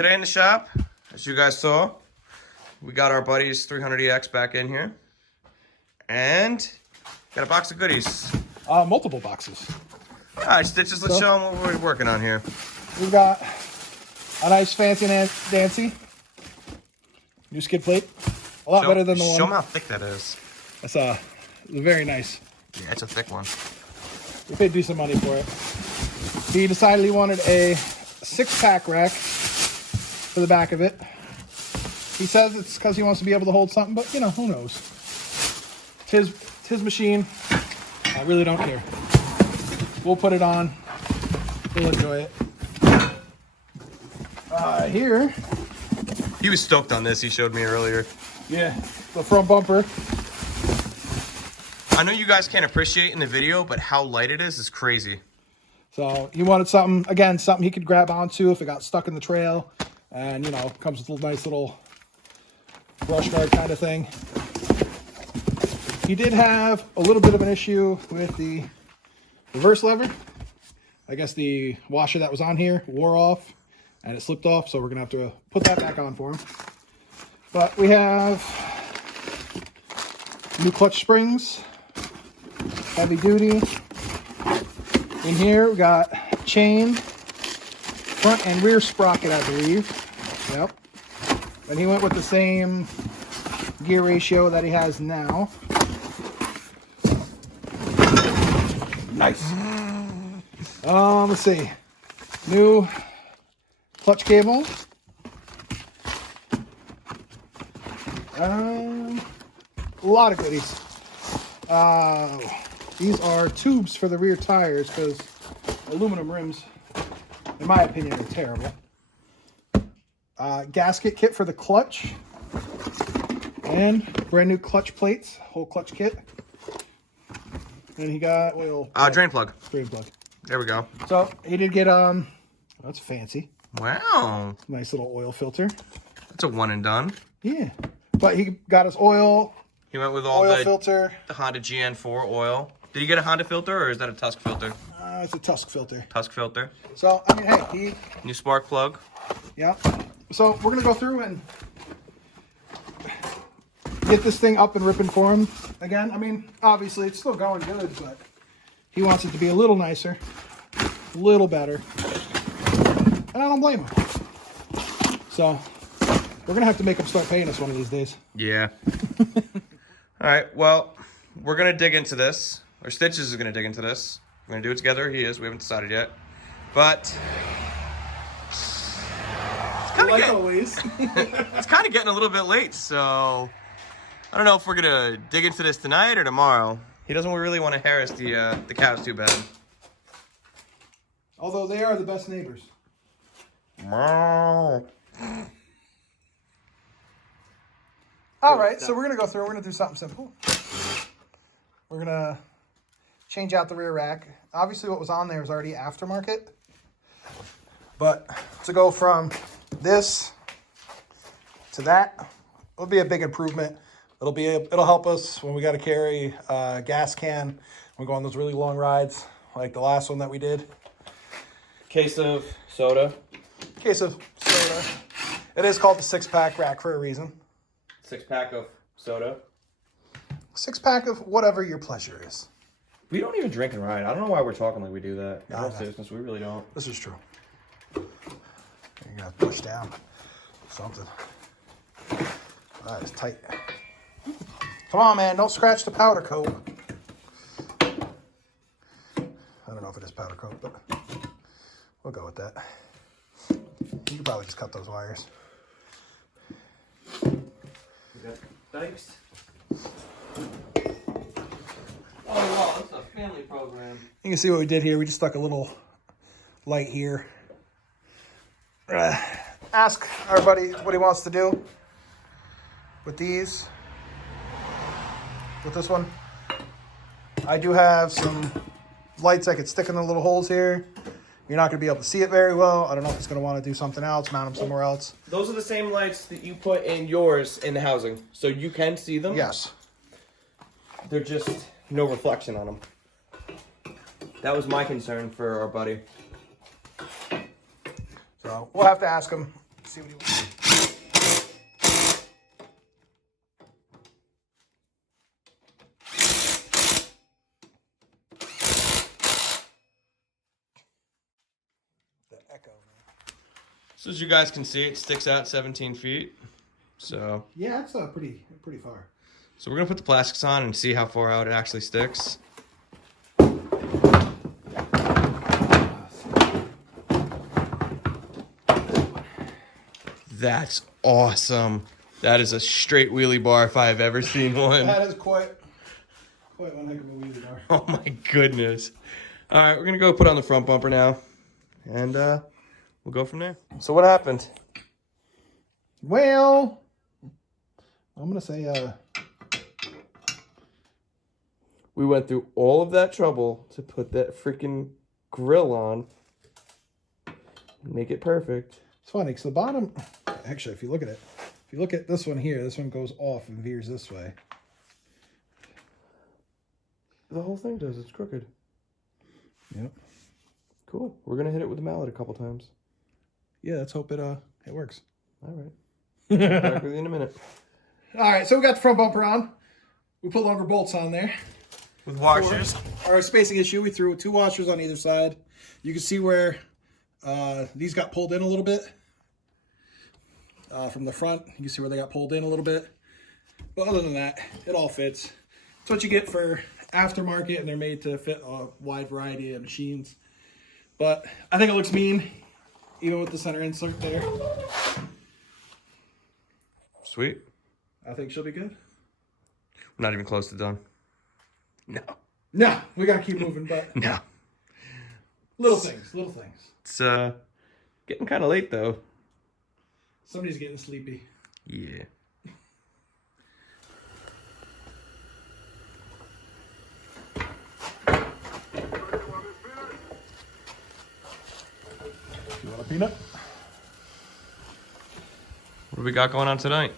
Today in the shop, as you guys saw, we got our buddy's 300EX back in here. And got a box of goodies. Multiple boxes. All right, Stitches, let's show them what we're working on here. We've got a nice fancy dancy new skid plate. A lot better than the one. Show them how thick that is. That's very nice. Yeah, it's a thick one. We paid decent money for it. He decided he wanted a 6-pack rack for the back of it. He says it's because he wants to be able to hold something, but you know, who knows? It's his machine. I really don't care. We'll put it on. We'll enjoy it. Here. He was stoked on this. He showed me earlier. Yeah, the front bumper. I know you guys can't appreciate in the video, but how light it is crazy. So he wanted something, again, something he could grab onto if it got stuck in the trail. And, you know, comes with a nice little brush guard kind of thing. He did have a little bit of an issue with the reverse lever. I guess the washer that was on here wore off and it slipped off, so we're gonna have to put that back on for him. But we have new clutch springs, heavy duty. In here we got chain, front and rear sprocket, I believe. Yep. And he went with the same gear ratio that he has now. Nice. Let's see. New clutch cable. A lot of goodies. These are tubes for the rear tires because aluminum rims, in my opinion, are terrible. Gasket kit for the clutch. And brand new clutch plates, whole clutch kit. And he got oil. Drain plug. Drain plug. There we go. So he did get that's fancy. Wow. Nice little oil filter. That's a one and done. Yeah. But he got his oil. He went with all oil the filter. The Honda GN4 oil. Did you get a Honda filter or is that a Tusk filter? It's a Tusk filter. Tusk filter. So I mean, hey, new spark plug. Yeah. So we're gonna go through and get this thing up and ripping for him again. I mean, obviously it's still going good, but he wants it to be a little nicer, a little better, and I don't blame him. So we're gonna have to make him start paying us one of these days. Yeah. All right. Well, we're gonna dig into this. Or Stitches is gonna dig into this. We're gonna do it together. He is. We haven't decided yet, but like always. It's kind of getting a little bit late, so I don't know if we're gonna dig into this tonight or tomorrow. He doesn't really want to harass the cows too bad. Although they are the best neighbors. Meow. All right, so we're gonna go through. We're gonna do something simple. We're gonna change out the rear rack. Obviously, what was on there is already aftermarket, but to go from this to that will be a big improvement. It'll help us when we got to carry a gas can when we go on those really long rides, like the last one that we did. Case of soda. Case of soda. It is called the 6-pack rack for a reason. 6-pack of soda. 6-pack of whatever your pleasure is. We don't even drink and ride. I don't know why we're talking like we do that. In all seriousness, we really don't. This is true. You're gonna push down something. That is tight. Come on, man! Don't scratch the powder coat. I don't know if it is powder coat, but we'll go with that. You could probably just cut those wires. We got dikes. Oh wow, that's a family program. You can see what we did here. We just stuck a little light here. Ask our buddy what he wants to do with these. With this one, I do have some lights I could stick in the little holes here. You're not going to be able to see it very well. I don't know if he's going to want to do something else, mount them somewhere else. Those are the same lights that you put in yours in the housing, so you can see them. Yes. They're just no reflection on them. That was my concern for our buddy. So we'll have to ask him See what he wants. The echo. So as you guys can see, it sticks out 17 feet. So yeah, it's pretty far. So we're gonna put the plastics on and see how far out it actually sticks. That's awesome. That is a straight wheelie bar if I've ever seen one. That is quite one heck of a wheelie bar. Oh my goodness. All right, we're gonna go put on the front bumper now, and we'll go from there. So what happened? Well, I'm gonna say we went through all of that trouble to put that freaking grill on and make it perfect. It's funny because the bottom, actually, if you look at it, if you look at this one here, this one goes off and veers this way. The whole thing does. It's crooked. Yep. Cool. We're gonna hit it with the mallet a couple times. Yeah, let's hope it works. All right. Back with you in a minute. All right, so we got the front bumper on. We put longer bolts on there. With washers. For our spacing issue, we threw 2 washers on either side. You can see where these got pulled in a little bit. From the front, you can see where they got pulled in a little bit. But other than that, it all fits. It's what you get for aftermarket, and they're made to fit a wide variety of machines. But I think it looks mean, even with the center insert there. Sweet. I think she'll be good. We're not even close to done. No, we gotta keep moving, but No. little things. It's getting kind of late though. Somebody's getting sleepy. Yeah. You want a peanut? What do we got going on tonight?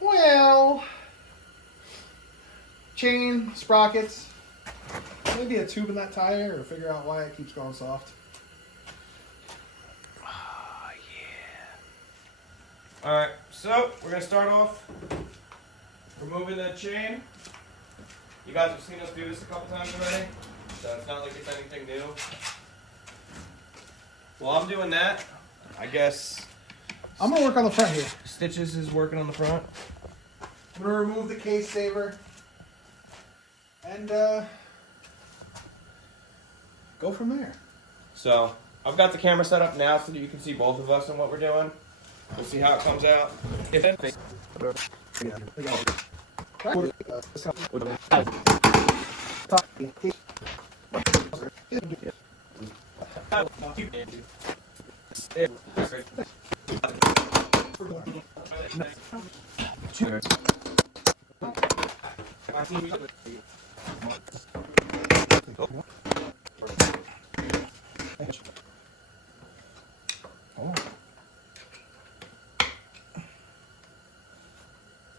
Well, chain, sprockets, maybe a tube in that tire, or figure out why it keeps going soft. Oh, yeah. All right, so we're gonna start off removing that chain. You guys have seen us do this a couple times already, so it's not like it's anything new. While I'm doing that, I guess I'm gonna work on the front here. Stitches is working on the front. I'm gonna remove the case saver and go from there. So I've got the camera set up now so that you can see both of us and what we're doing. We'll see how it comes out. If anything.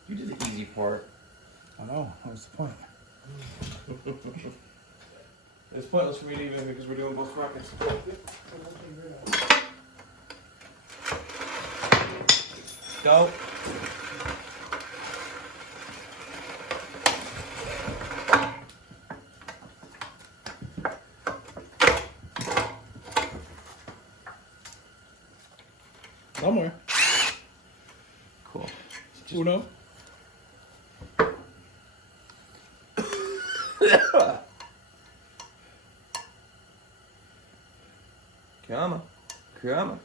You did the easy part. I know, what was the point? It's pointless for me to even because we're doing both sprockets. Go. Somewhere. Cool. Uno. Come on. Come on.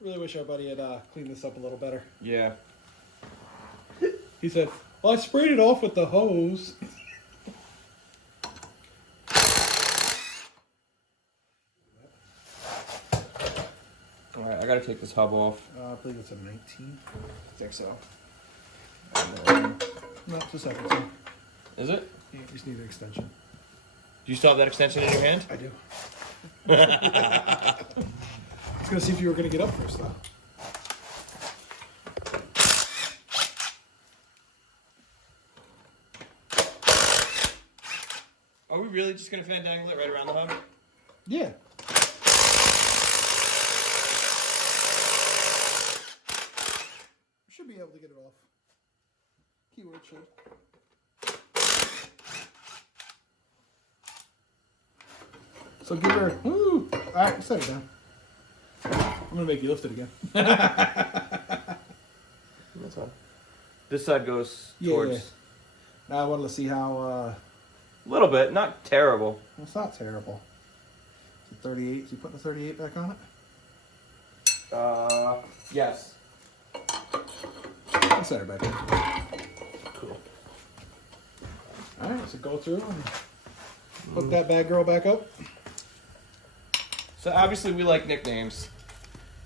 Really wish our buddy had cleaned this up a little better. Yeah. He said, well, I sprayed it off with the hose. Alright, I gotta take this hub off. I believe it's a 19. I think so. No, it's a 17. Is it? You just need an extension. Do you still have that extension in your hand? I do. I was going to see if you were going to get up first, though. Are we really just going to fandangle it right around the hub? Yeah. Should be able to get it off. Keyword should. So give her. Woo! All right, set it down. I'm gonna make you lift it again. That's fine. This side goes towards. Yeah. Now I wanted to see how. A little bit, not terrible. It's not terrible. It's a 38. So you putting the 38 back on it? Yes. I'll set her back in. Cool. All right, so go through and hook that bad girl back up. So obviously we like nicknames,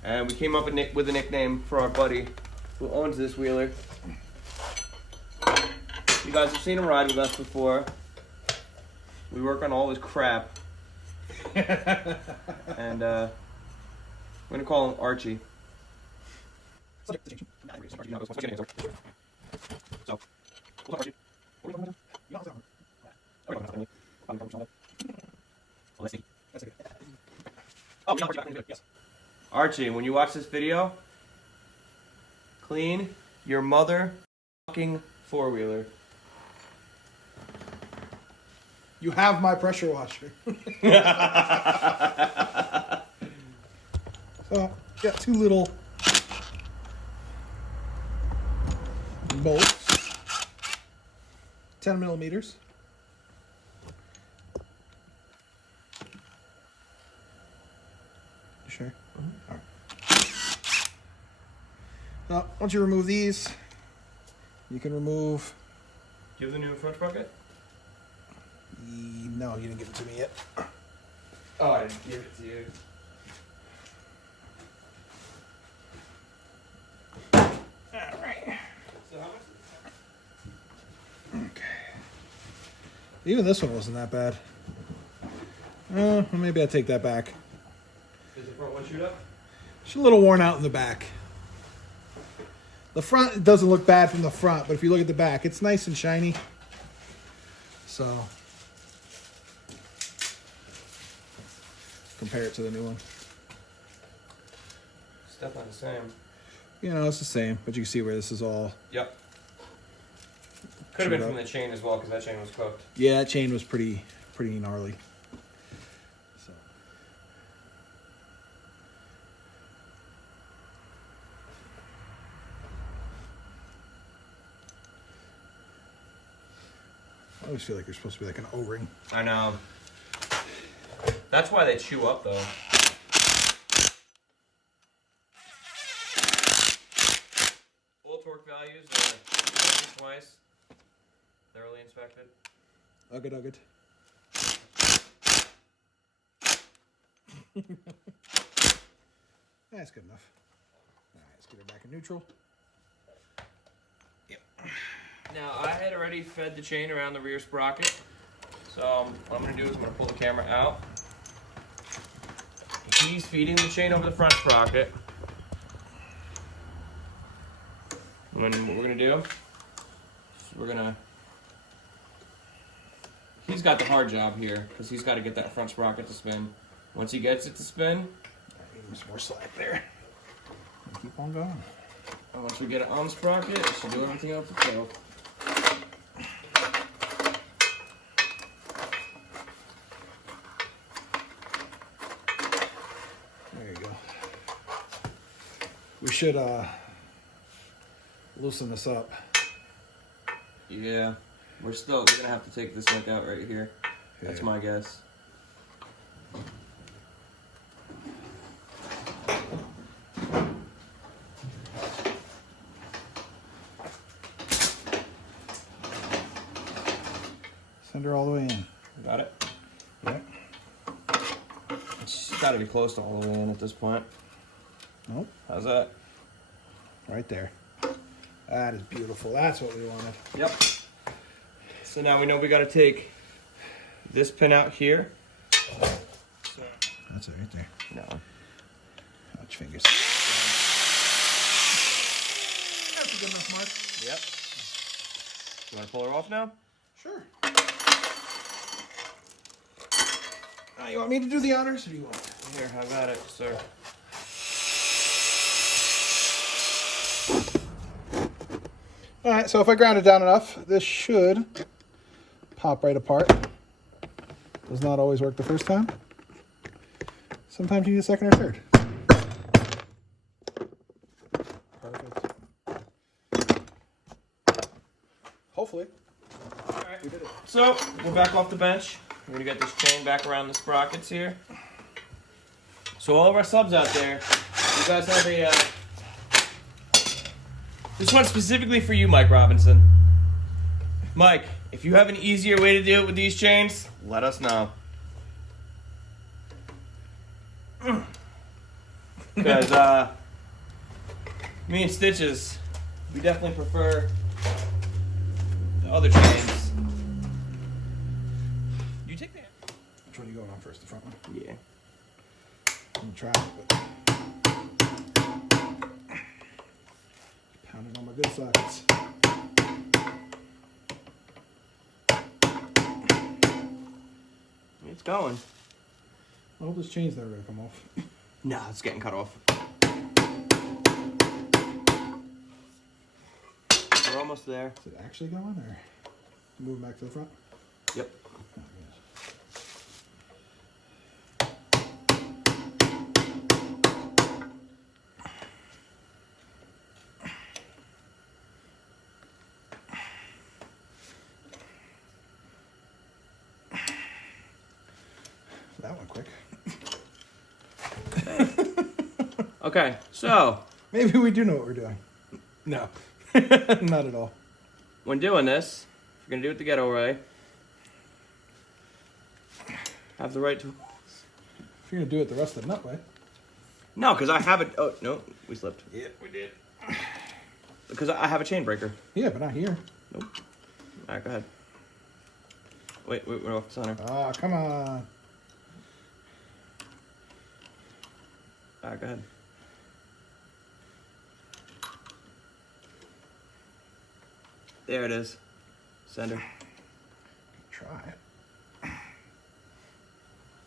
and we came up with a nickname for our buddy who owns this wheeler. You guys have seen him ride with us before. We work on all his crap, and we're gonna call him Archie. So, Archie, when you watch this video, clean your mother fucking four-wheeler. You have my pressure washer. So, got two little bolts, 10 millimeters. You sure? Mm-hmm. All right. Now, once you remove these, you can remove. Do you have the new front sprocket? No, you didn't give it to me yet. Oh, I didn't give it to you. Alright. So how much? Okay. Even this one wasn't that bad. Well, maybe I take that back. Does the front one shoot up? It's a little worn out in the back. The front doesn't look bad from the front, but if you look at the back, it's nice and shiny. So, compare it to the new one. It's definitely the same. You know, it's the same, but you can see where this is all. Yep. Could have been from the chain as well, because that chain was cooked. Yeah, that chain was pretty gnarly. So. I always feel like there's supposed to be like an O-ring. I know. That's why they chew up, though. All torque values are twice. Thoroughly inspected. Ugga. That's good enough. All right, let's get it back in neutral. Yep. Now, I had already fed the chain around the rear sprocket. So what I'm going to do is I'm going to pull the camera out. He's feeding the chain over the front sprocket. And then what we're going to do is we're going to... He's got the hard job here because he's got to get that front sprocket to spin. Once he gets it to spin... Give him some more slack there. Keep on going. And once we get it on the sprocket, it should do everything else itself. There you go. We should loosen this up. Yeah, we're gonna have to take this link out right here. That's my guess. Send her all the way in. Got it? Yeah. It's gotta be close to all the way in at this point. Nope. How's that? Right there. That is beautiful. That's what we wanted. Yep. So now we know we gotta take this pin out here. So, That's it right there. no. Touch fingers. That's a good enough mark. Yep. You wanna pull her off now? Sure. You want me to do the honors, or do you want? Here, I got it, sir. All right, so if I ground it down enough, this should pop right apart. Does not always work the first time. Sometimes you need a second or third. Perfect. Hopefully. All right. We did it. So, we're back off the bench. We're gonna get this chain back around the sprockets here. So all of our subs out there, you guys have a, this one's specifically for you, Mike Robinson. Mike, if you have an easier way to do it with these chains, let us know. Because, me and Stitches, we definitely prefer the other chains. You take that. Which one are you going on first? The front one? Yeah. I'm gonna try it, but pounding on my good sockets. It's going. I hope this chain's never gonna come off. No, it's getting cut off. We're almost there. Is it actually going, or move back to the front? Yep. Oh, yes. That went quick. Okay, so Maybe we do know what we're doing. No, not at all. when doing this, if you're gonna do it the ghetto way, have the right to. If you're gonna do it the rest of the nut way. No, because I have it. Oh no, we slipped. Yeah, we did. Because I have a chain breaker. Yeah, but not here. Nope. All right, go ahead. Wait, we're off the center. Ah, come on. All right, go ahead. There it is. Sender. Try it.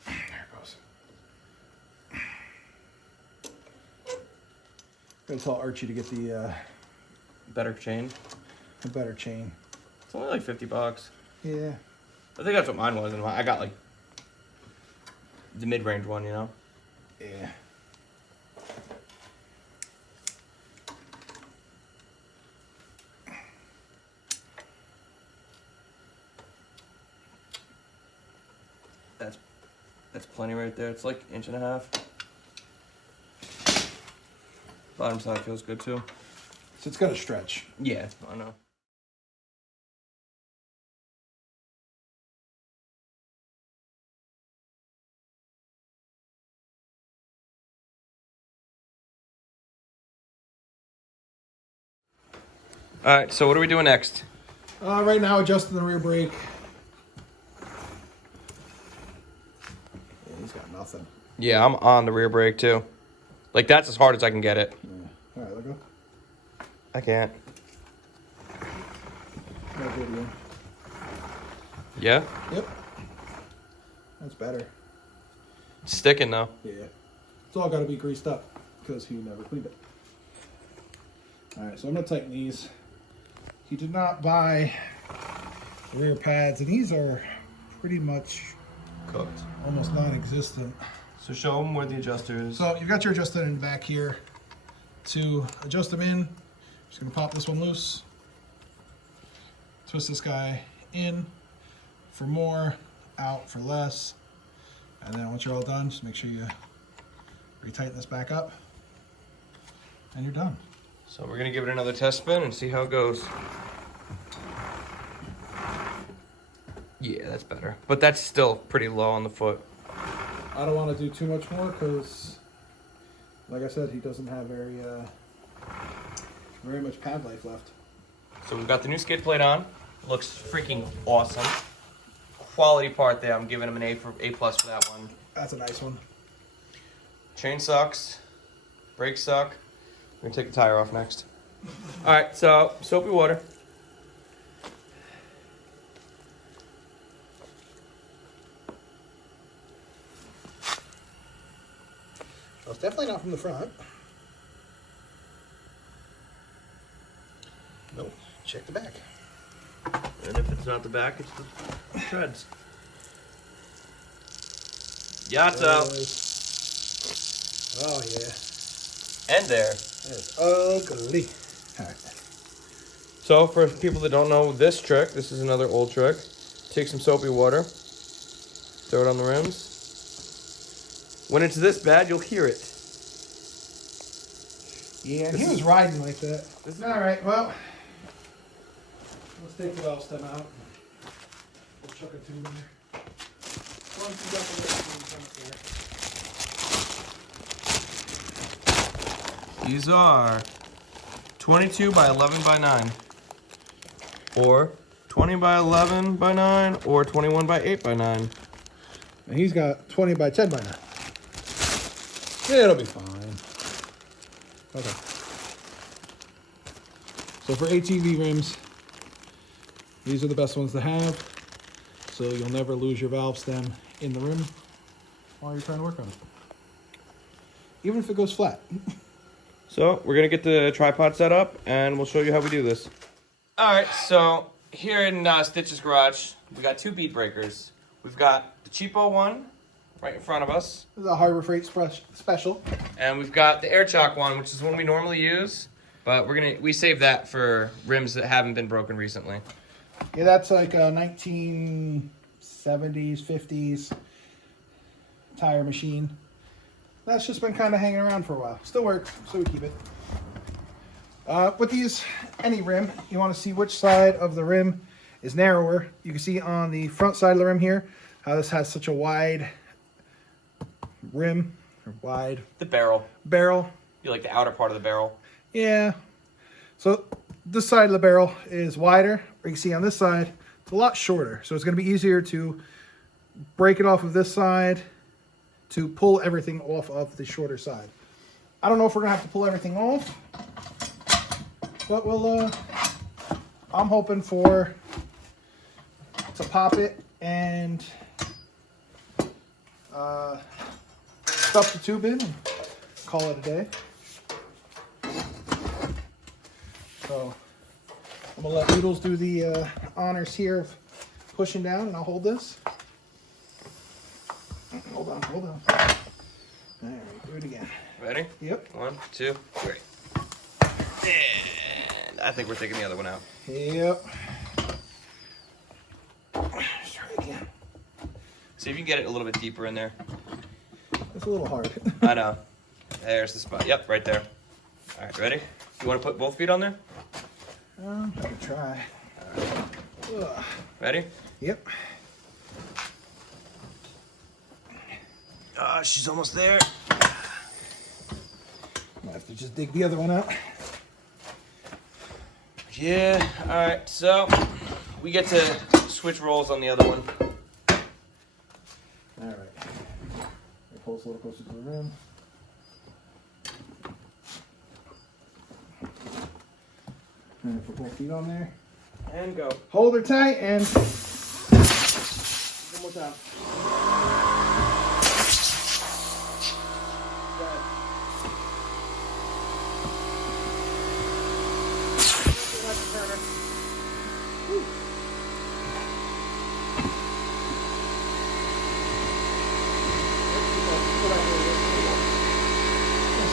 There it goes. Gotta tell Archie to get the Better chain. better chain. It's only like $50. Yeah. I think that's what mine was, and I got like the mid-range one, you know. Yeah. That's plenty right there. It's like 1.5 inches. Bottom side feels good too. So it's got to stretch. Yeah, I know. All right, so what are we doing next? Right now, adjusting the rear brake. Yeah, he's got nothing. Yeah, I'm on the rear brake too. Like that's as hard as I can get it. Yeah. All right, let go. I can't. No video. Yeah? Yep. That's better. It's sticking though. Yeah. It's all got to be greased up because he never cleaned it. All right, so I'm going to tighten these. He did not buy rear pads, and these are pretty much Cooked. almost non-existent. So show them where the adjuster is. So you've got your adjuster in the back here. To adjust them in, just going to pop this one loose. Twist this guy in for more, out for less. And then once you're all done, just make sure you retighten this back up. And you're done. So we're gonna give it another test spin and see how it goes. Yeah, that's better. But that's still pretty low on the foot. I don't want to do too much more because, like I said, he doesn't have very much pad life left. So we've got the new skid plate on. Looks freaking awesome. Quality part there. I'm giving him an A plus for that one. That's a nice one. Chain sucks. Brakes suck. We're gonna take the tire off next. All right, so soapy water. it's definitely not from the front. Nope. Check the back. And if it's not the back, it's the treads. Yachts out. Oh, yeah. And there. That's ugly. All right. So for people that don't know this trick, this is another old trick. Take some soapy water, throw it on the rims. When it's this bad, you'll hear it. Yeah, and he was riding like that. All right, well, let's take the valve stem out. We'll chuck a tube in there. Once you got the list, These are 22 by 11 by 9. Or 20 by 11 by 9, or 21 by 8 by 9. and he's got 20 by 10 by 9. Yeah, it'll be fine. Okay. So for ATV rims, these are the best ones to have. So you'll never lose your valve stem in the rim while you're trying to work on it. Even if it goes flat. So we're gonna get the tripod set up and we'll show you how we do this. All right, so here in Stitch's garage, we got 2 bead breakers. We've got the cheapo one right in front of us. This is a Harbor Freight special. And we've got the air chock one, which is one we normally use, but we save that for rims that haven't been broken recently. Yeah, that's like a 1970s, 50s tire machine. That's just been kind of hanging around for a while. Still works, so we keep it. With these, any rim, you want to see which side of the rim is narrower. You can see on the front side of the rim here, how this has such a wide rim, or wide The barrel. barrel. You like the outer part of the barrel. Yeah. So this side of the barrel is wider. Or you can see on this side, it's a lot shorter. So it's going to be easier to break it off of this side to pull everything off of the shorter side. I don't know if we're going to have to pull everything off, but we'll, I'm hoping to pop it and stuff the tube in and call it a day. So I'm gonna let Noodles do the honors here of pushing down, and I'll hold this. Hold on. All right, do it again. Ready? Yep. 1, 2, 3. And I think we're taking the other one out. Yep. Let's try it again. See if you can get it a little bit deeper in there. It's a little hard. I know. There's the spot. Yep, right there. All right, ready? You want to put both feet on there? I can try. Ugh. Ready? Yep. She's almost there. Might have to just dig the other one out. Yeah, all right, so we get to switch roles on the other one. All right. Pull this a little closer to the rim. And put both feet on there. And go. Hold her tight and one more time.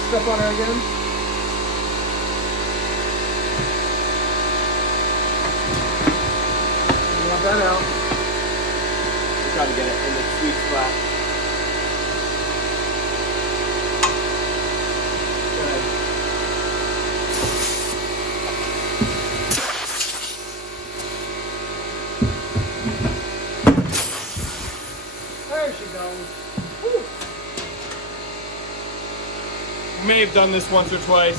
Step on her again. You want that out. We're trying to get it in the sweet spot. Good. There she goes. Woo. May have done this once or twice.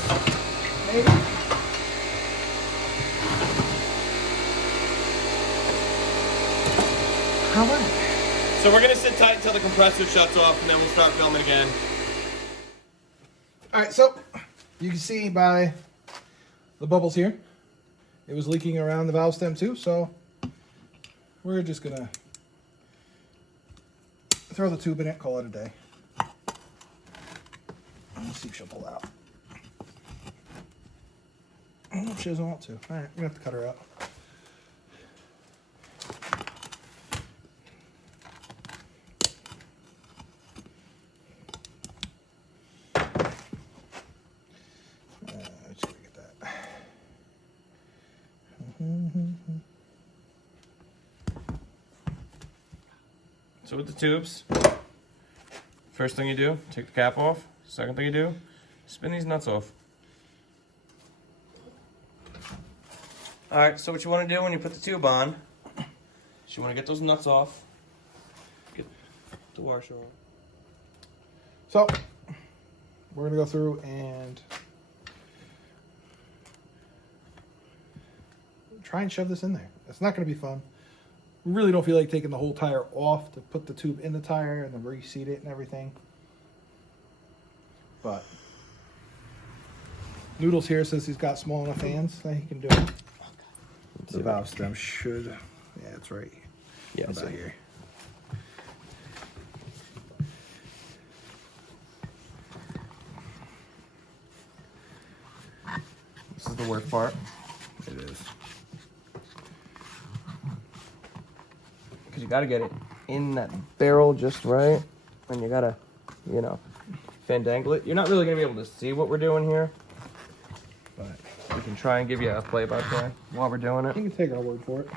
Maybe. How much? So we're gonna sit tight until the compressor shuts off and then we'll start filming again. All right, so you can see by the bubbles here, it was leaking around the valve stem too, so we're just gonna throw the tube in it, call it a day. Let's see if she'll pull out. Oh, she doesn't want to. All right, we're gonna have to cut her out. Just gonna get that. So with the tubes, first thing you do, take the cap off. Second thing you do, spin these nuts off. All right, so what you want to do when you put the tube on is you want to get those nuts off. Get the washer on. So we're gonna go through and try and shove this in there. It's not gonna be fun. We really don't feel like taking the whole tire off to put the tube in the tire and then reseat it and everything. But Noodles here says he's got small enough hands that he can do it. The valve stem should, yeah, it's right. Yeah, about here. This is the worst part. It is. Because you got to get it in that barrel just right. And you got to, you know, fandangle it. You're not really going to be able to see what we're doing here. But we can try and give you a play-by-play while we're doing it. You can take our word for it.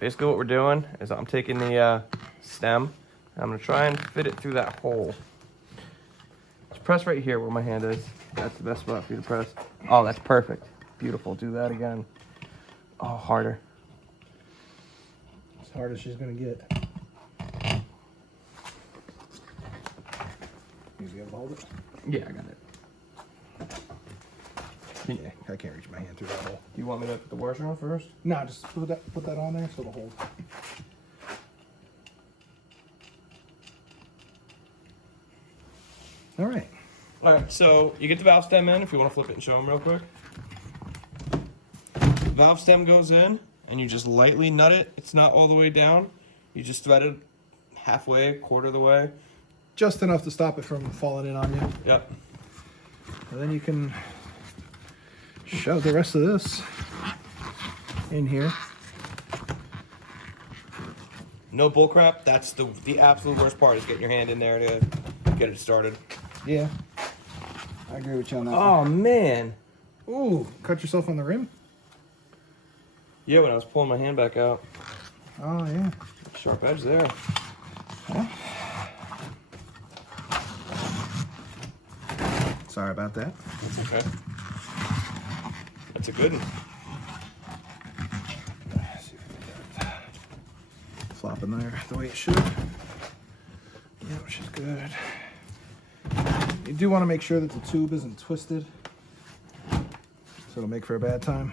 Basically what we're doing is I'm taking the stem. And I'm going to try and fit it through that hole. Just press right here where my hand is. That's the best spot for you to press. Oh, that's perfect. Beautiful. Do that again. Oh, harder. As hard as she's gonna get. You be able to hold it? Yeah, I got it. Yeah, I can't reach my hand through that hole. Do you want me to put the washer on first? No, just put that on there so it'll hold. All right. All right, so you get the valve stem in if you want to flip it and show them real quick. Valve stem goes in and you just lightly nut it. It's not all the way down. You just thread it halfway, quarter of the way. Just enough to stop it from falling in on you. Yep. And then you can shove the rest of this in here. No bull crap. That's the absolute worst part is getting your hand in there to get it started. Yeah. I agree with you on that. Oh, man. Ooh, cut yourself on the rim? Yeah, when I was pulling my hand back out. Oh, yeah. Sharp edge there. Huh? Sorry about that. That's okay. That's a good one. Let's see if we can get it. Flop in there the way it should. Yeah, which is good. You do want to make sure that the tube isn't twisted, so it'll make for a bad time.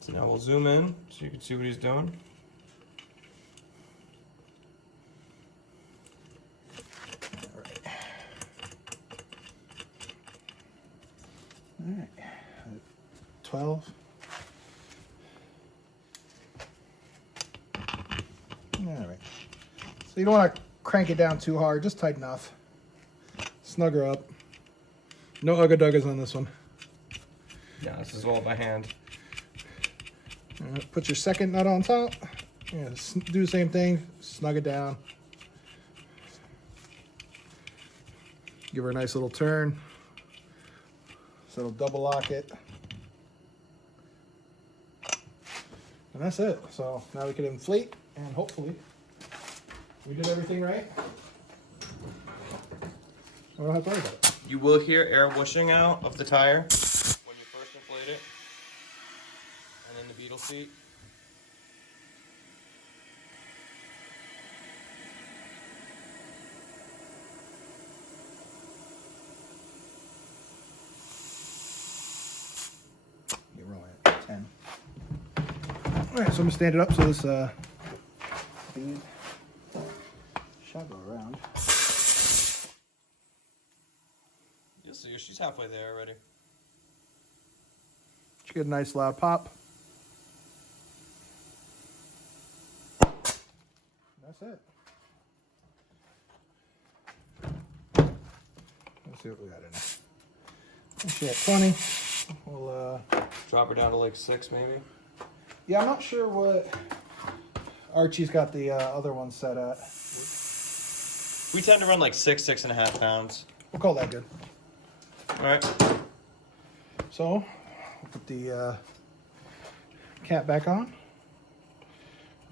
So now we'll zoom in so you can see what he's doing. All right. 12. All right. So you don't want to crank it down too hard, just tight enough. Snug her up. No ugga-duggas on this one. Yeah, this is all by hand. Put your second nut on top. Yeah, do the same thing. Snug it down. Give her a nice little turn. So it'll double lock it. And that's it. So now we can inflate and hopefully we did everything right. I don't have to worry about it. You will hear air whooshing out of the tire when you first inflate it. And then the beetle seat. You're rolling at 10. All right, so I'm gonna stand it up so this thing shall go around. You'll see her. She's halfway there already. She get a nice loud pop. That's it. see what we got in there. Actually at 20. We'll Drop her down to like 6 maybe. yeah, I'm not sure what Archie's got the other one set at. We tend to run like 6.5 pounds. We'll call that good. All right. So we'll put the cap back on.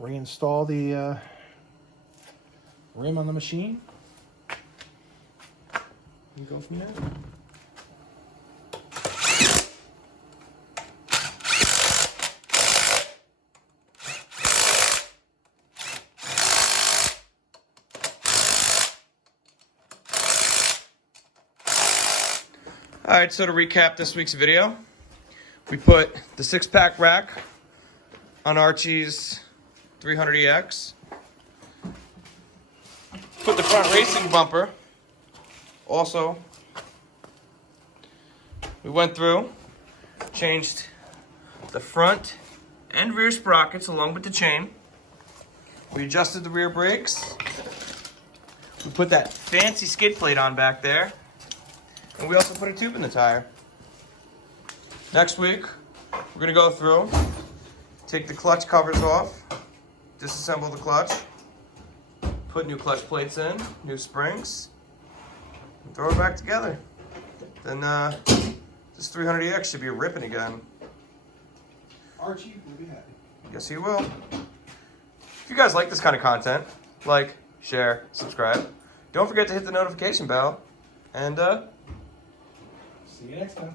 Reinstall the rim on the machine. And go from there. All right, so to recap this week's video, we put the 6-pack rack on Archie's 300EX. Put the front racing bumper. Also, we went through, changed the front and rear sprockets along with the chain. We adjusted the rear brakes. We put that fancy skid plate on back there. And we also put a tube in the tire. Next week, we're gonna go through, take the clutch covers off, disassemble the clutch, put new clutch plates in, new springs, and throw it back together. Then this 300EX should be ripping again. Archie will be happy. Yes, he will. If you guys like this kind of content, like, share, subscribe. Don't forget to hit the notification bell. And see you next time.